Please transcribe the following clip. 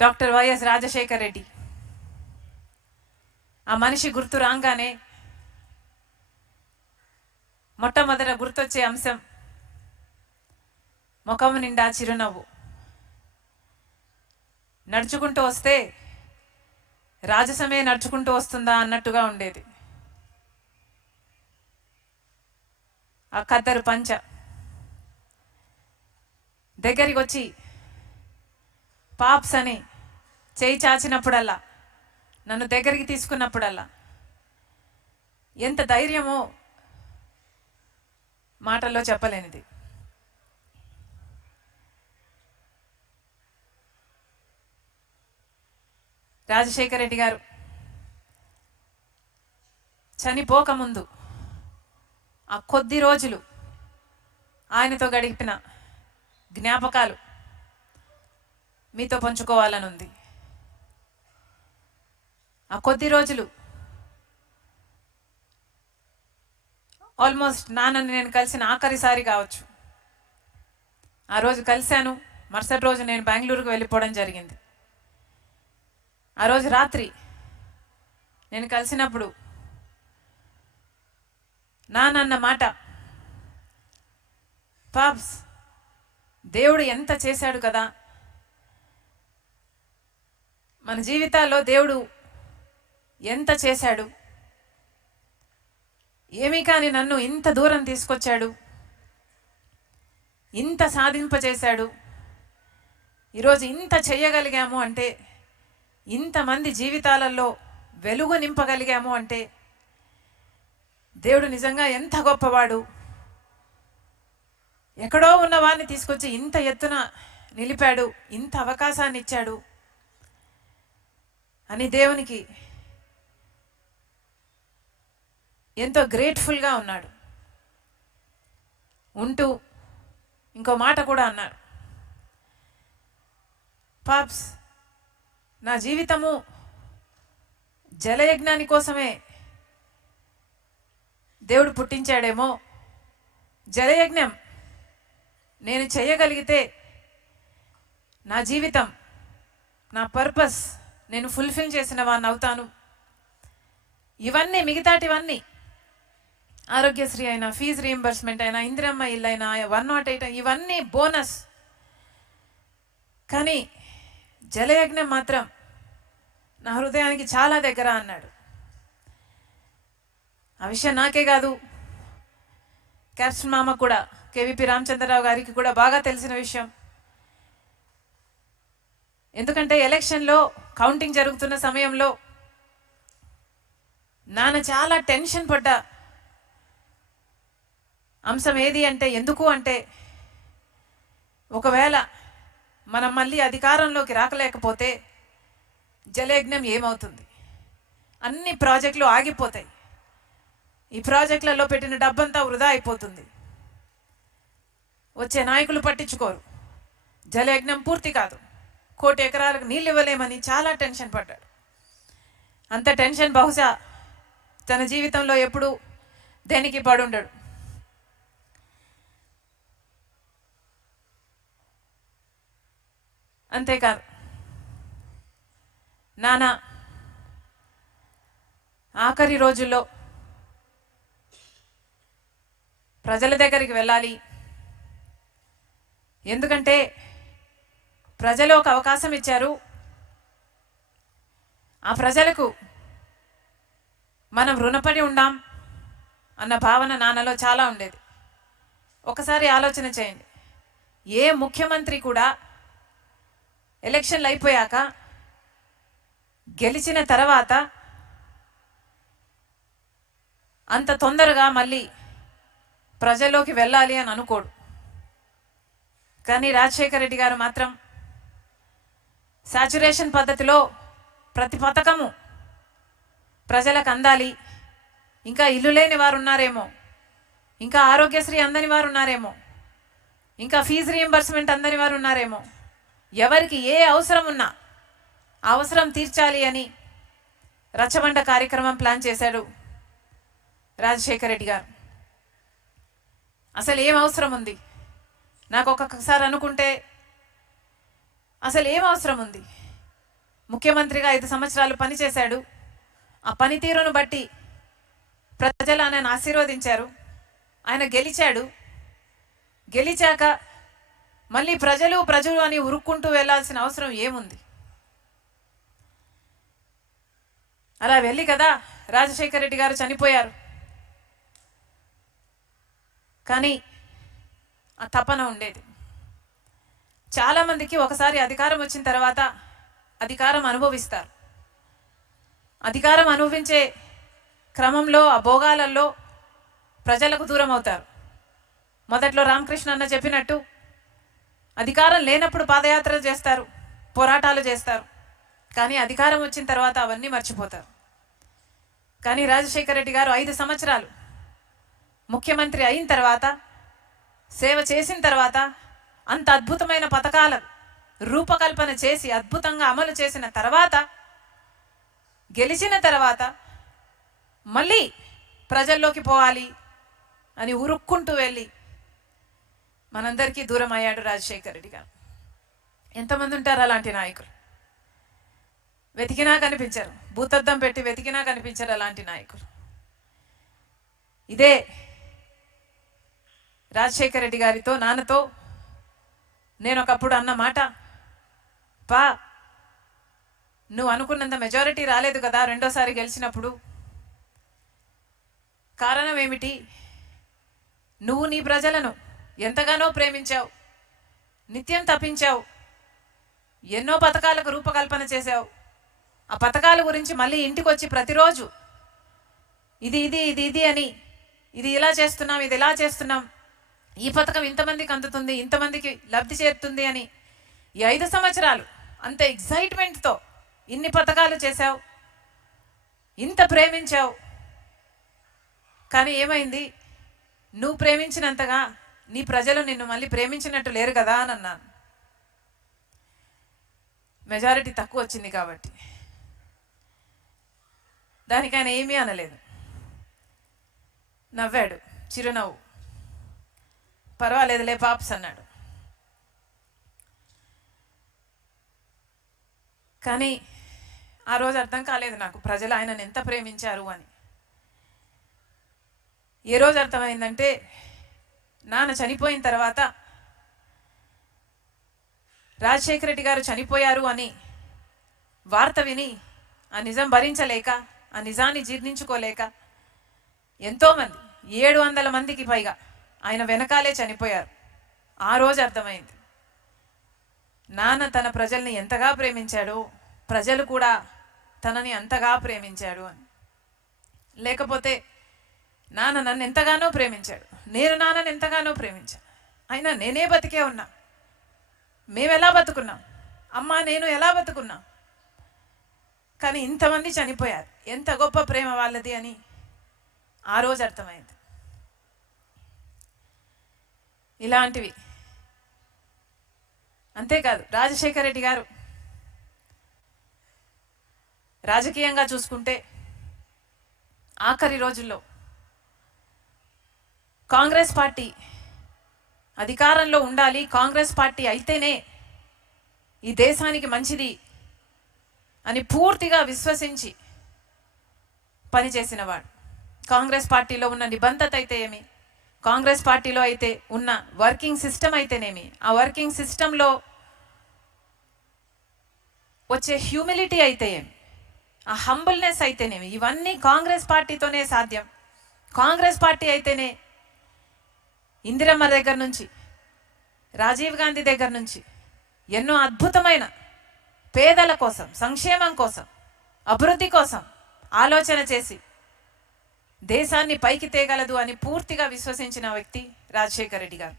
Doctor YS Rajasekhara Reddy. ఆ మనిషి గుర్తు రాగానే మొట్టమొదట గుర్తొచ్చే అంశం ముఖం నిండా చిరునవ్వు. నడుచుకుంటూ వస్తే రాజసమే నడుచుకుంటూ వస్తుందా అన్నట్టుగా ఉండేది. ఆ ఖద్దరు పంచ దగ్గరికి వచ్చి పాప్స్ అని చేయి చాచినప్పుడల్లా, నన్ను దగ్గరికి తీసుకున్నప్పుడల్లా ఎంత ధైర్యమో మాటల్లో చెప్పలేనిది. రాజశేఖర రెడ్డి గారు చనిపోకముందు ఆ కొద్ది రోజులు ఆయనతో గడిపిన జ్ఞాపకాలు మీతో పంచుకోవాలని ఉంది. ఆ కొద్ది రోజులు ఆల్మోస్ట్ నాన్నని నేను కలిసిన ఆఖరిసారి కావచ్చు. ఆ రోజు కలిశాను, మరుసటి రోజు నేను బెంగళూరుకు వెళ్ళిపోవడం జరిగింది. ఆ రోజు రాత్రి నేను కలిసినప్పుడు నాన్న మాట, పాప్స్ దేవుడు ఎంత చేశాడు కదా, మన జీవితాల్లో దేవుడు ఎంత చేశాడు, ఏమీ కాని నన్ను ఇంత దూరం తీసుకొచ్చాడు, ఇంత సాధింపచేశాడు, ఈరోజు ఇంత చెయ్యగలిగాము అంటే, ఇంతమంది జీవితాలలో వెలుగు నింపగలిగాము అంటే దేవుడు నిజంగా ఎంత గొప్పవాడు, ఎక్కడో ఉన్నవాడిని తీసుకొచ్చి ఇంత ఎత్తున నిలిపాడు, ఇంత అవకాశాన్ని ఇచ్చాడు అని దేవునికి ఎంతో గ్రేట్ఫుల్గా ఉన్నాడు. ఉంటూ ఇంకో మాట కూడా అన్నాడు, పాప్స్ నా జీవితము జలయజ్ఞాని కోసమే దేవుడు పుట్టించాడేమో, జలయజ్ఞం నేను చేయగలిగితే నా జీవితం, నా పర్పస్ నేను ఫుల్ఫిల్ చేసిన వాడిని అవుతాను. ఇవన్నీ మిగతాటివన్నీ ఆరోగ్యశ్రీ అయినా, ఫీజు రీయింబర్స్మెంట్ అయినా, ఇందిరమ్మ ఇల్లు అయినా, 108 ఇవన్నీ బోనస్, కానీ జలయజ్ఞం మాత్రం నా హృదయానికి చాలా దగ్గర అన్నాడు. ఆ విషయం నాకే కాదు, క్యాప్షన్ మామ కూడా, కేవీపీ రామచంద్రరావు గారికి కూడా బాగా తెలిసిన విషయం. ఎందుకంటే ఎలక్షన్లో కౌంటింగ్ జరుగుతున్న సమయంలో నాన్న చాలా టెన్షన్ పడ్డ అంశం ఏది అంటే, ఎందుకు అంటే, ఒకవేళ మనం మళ్ళీ అధికారంలోకి రాకలేకపోతే జలయజ్ఞం ఏమవుతుంది, అన్ని ప్రాజెక్టులు ఆగిపోతాయి, ఈ ప్రాజెక్టులలో పెట్టిన డబ్బంతా వృధా అయిపోతుంది, వచ్చే నాయకులు పట్టించుకోరు, జలయజ్ఞం పూర్తి కాదు, 1 కోటి ఎకరాలకు నీళ్ళు ఇవ్వలేమని చాలా టెన్షన్ పడ్డాడు. అంత టెన్షన్ బహుశా తన జీవితంలో ఎప్పుడూ దేనికి పడుండడు. అంతేకాదు, నాన్న ఆఖరి రోజుల్లో ప్రజల దగ్గరికి వెళ్ళాలి, ఎందుకంటే ప్రజలు ఒక అవకాశం ఇచ్చారు, ఆ ప్రజలకు మనం రుణపడి ఉండాం అన్న భావన నాన్నలో చాలా ఉండేది. ఒకసారి ఆలోచన చేయండి, ఏ ముఖ్యమంత్రి కూడా ఎలక్షన్లు అయిపోయాక గెలిచిన తర్వాత అంత తొందరగా మళ్ళీ ప్రజల్లోకి వెళ్ళాలి అని అనుకోడు. కానీ రాజశేఖర రెడ్డి గారు మాత్రం సాచురేషన్ పద్ధతిలో ప్రతి పథకము ప్రజలకు అందాలి, ఇంకా ఇల్లు లేని వారు ఉన్నారేమో, ఇంకా ఆరోగ్యశ్రీ అందని వారు ఉన్నారేమో, ఇంకా ఫీజు రీయింబర్స్మెంట్ అందని వారు ఉన్నారేమో, ఎవరికి ఏ అవసరం ఉన్నా అవసరం తీర్చాలి అని రచ్చబండ కార్యక్రమం ప్లాన్ చేశాడు రాజశేఖర రెడ్డి గారు. అసలు ఏం అవసరం ఉంది, నాకు ఒక్కొక్కసారి అనుకుంటే అసలు ఏం అవసరం ఉంది, ముఖ్యమంత్రిగా 5 సంవత్సరాలు పనిచేశాడు. ఆ పనితీరును బట్టి ప్రజలు ఆయనను ఆశీర్వదించారు. ఆయన గెలిచాడు. గెలిచాక మళ్ళీ ప్రజలు అని ఉరుక్కుంటూ వెళ్ళాల్సిన అవసరం ఏముంది? అలా వెళ్ళి కదా రాజశేఖర రెడ్డి గారు చనిపోయారు. కానీ ఆ తపన ఉండేది. చాలామందికి ఒకసారి అధికారం వచ్చిన తర్వాత అధికారం అనుభవిస్తారు. అధికారం అనుభవించే క్రమంలో ఆ భోగాలలో ప్రజలకు దూరం అవుతారు. మొదట్లో రామకృష్ణ అన్న చెప్పినట్టు అధికారం లేనప్పుడు పాదయాత్ర చేస్తారు, పోరాటాలు చేస్తారు. కానీ అధికారం వచ్చిన తర్వాత అవన్నీ మర్చిపోతారు. కానీ రాజశేఖర రెడ్డి గారు 5 సంవత్సరాలు ముఖ్యమంత్రి అయిన తర్వాత, సేవ చేసిన తర్వాత, అంత అద్భుతమైన పథకాల రూపకల్పన చేసి అద్భుతంగా అమలు చేసిన తర్వాత, గెలిచిన తర్వాత మళ్ళీ ప్రజల్లోకి పోవాలి అని ఉరుక్కుంటూ వెళ్ళి మనందరికీ దూరం అయ్యాడు రాజశేఖర రెడ్డి గారు. ఎంతమంది ఉంటారు అలాంటి నాయకులు? వెతికినా కనిపించరు. భూతద్దం పెట్టి వెతికినా కనిపించరు అలాంటి నాయకులు. ఇదే రాజశేఖర రెడ్డి గారితో, నాన్నతో నేను ఒకప్పుడు అన్న మాట, పా నువ్వు అనుకున్నంత మెజారిటీ రాలేదు కదా రెండోసారి గెలిచినప్పుడు. కారణం ఏమిటి? నువ్వు నీ ప్రజలను ఎంతగానో ప్రేమించావు, నిత్యం తప్పించావు, ఎన్నో పథకాలకు రూపకల్పన చేశావు. ఆ పథకాల గురించి మళ్ళీ ఇంటికి వచ్చి ప్రతిరోజు ఇది ఇది ఇది ఇది అని, ఇది ఇలా చేస్తున్నాం, ఇది ఇలా చేస్తున్నాం, ఈ పథకం ఇంతమందికి అందుతుంది, ఇంతమందికి లబ్ధి చేరుతుంది అని ఈ 5 సంవత్సరాలు అంత ఎగ్జైట్మెంట్తో ఇన్ని పథకాలు చేశావు, ఇంత ప్రేమించావు. కానీ ఏమైంది? నువ్వు ప్రేమించినంతగా నీ ప్రజలు నిన్ను మళ్ళీ ప్రేమించినట్టు లేరు కదా అని అన్నాను. మెజారిటీ తక్కువ వచ్చింది కాబట్టి. దానికి ఆయన ఏమీ అనలేదు, నవ్వాడు, చిరునవ్వు, పర్వాలేదులే పాప్స్ అన్నాడు. కానీ ఆ రోజు అర్థం కాలేదు నాకు ప్రజలు ఆయనను ఎంత ప్రేమించారు అని. ఏ రోజు అర్థమైందంటే, నాన్న చనిపోయిన తర్వాత రాజశేఖర రెడ్డి గారు చనిపోయారు అని వార్త విని ఆ నిజం భరించలేక, ఆ నిజాన్ని జీర్ణించుకోలేక ఎంతోమంది 700 మందికి పైగా ఆయన వెనకాలే చనిపోయారు. ఆ రోజు అర్థమైంది నాన్న తన ప్రజల్ని ఎంతగా ప్రేమించాడో, ప్రజలు కూడా తనని అంతగా ప్రేమించాడు అని. లేకపోతే నాన్న నన్ను ఎంతగానో ప్రేమించాడు, నేను నాన్నని ఎంతగానో ప్రేమించాను, అయినా నేనే బతికే ఉన్నా, మేము ఎలా బతుకున్నాం, అమ్మ నేను ఎలా బతుకున్నాం, కానీ ఇంతమంది చనిపోయారు, ఎంత గొప్ప ప్రేమ వాళ్ళది అని ఆ రోజు అర్థమైంది. ఇలాంటివి అంతేకాదు, రాజశేఖర రెడ్డి గారు రాజకీయంగా చూసుకుంటే ఆఖరి రోజుల్లో కాంగ్రెస్ పార్టీ అధికారంలో ఉండాలి, కాంగ్రెస్ పార్టీ అయితేనే ఈ దేశానికి మంచిది అని పూర్తిగా విశ్వసించి పనిచేసినవాడు. కాంగ్రెస్ పార్టీలో ఉన్న నిబంధత అయితే ఏమి, కాంగ్రెస్ పార్టీలో అయితే ఉన్న వర్కింగ్ సిస్టమ్ అయితేనేమి, ఆ వర్కింగ్ సిస్టంలో వచ్చే హ్యూమిలిటీ అయితే ఏమి, ఆ హంబుల్నెస్ అయితేనేమి, ఇవన్నీ కాంగ్రెస్ పార్టీతోనే సాధ్యం. కాంగ్రెస్ పార్టీ అయితేనే ఇందిరమ్మ దగ్గర నుంచి, రాజీవ్ గాంధీ దగ్గర నుంచి ఎన్నో అద్భుతమైన పేదల కోసం, సంక్షేమం కోసం, అభివృద్ధి కోసం ఆలోచన చేసి దేశాన్ని పైకి తేగలదు అని పూర్తిగా విశ్వసించిన వ్యక్తి రాజశేఖర రెడ్డి గారు.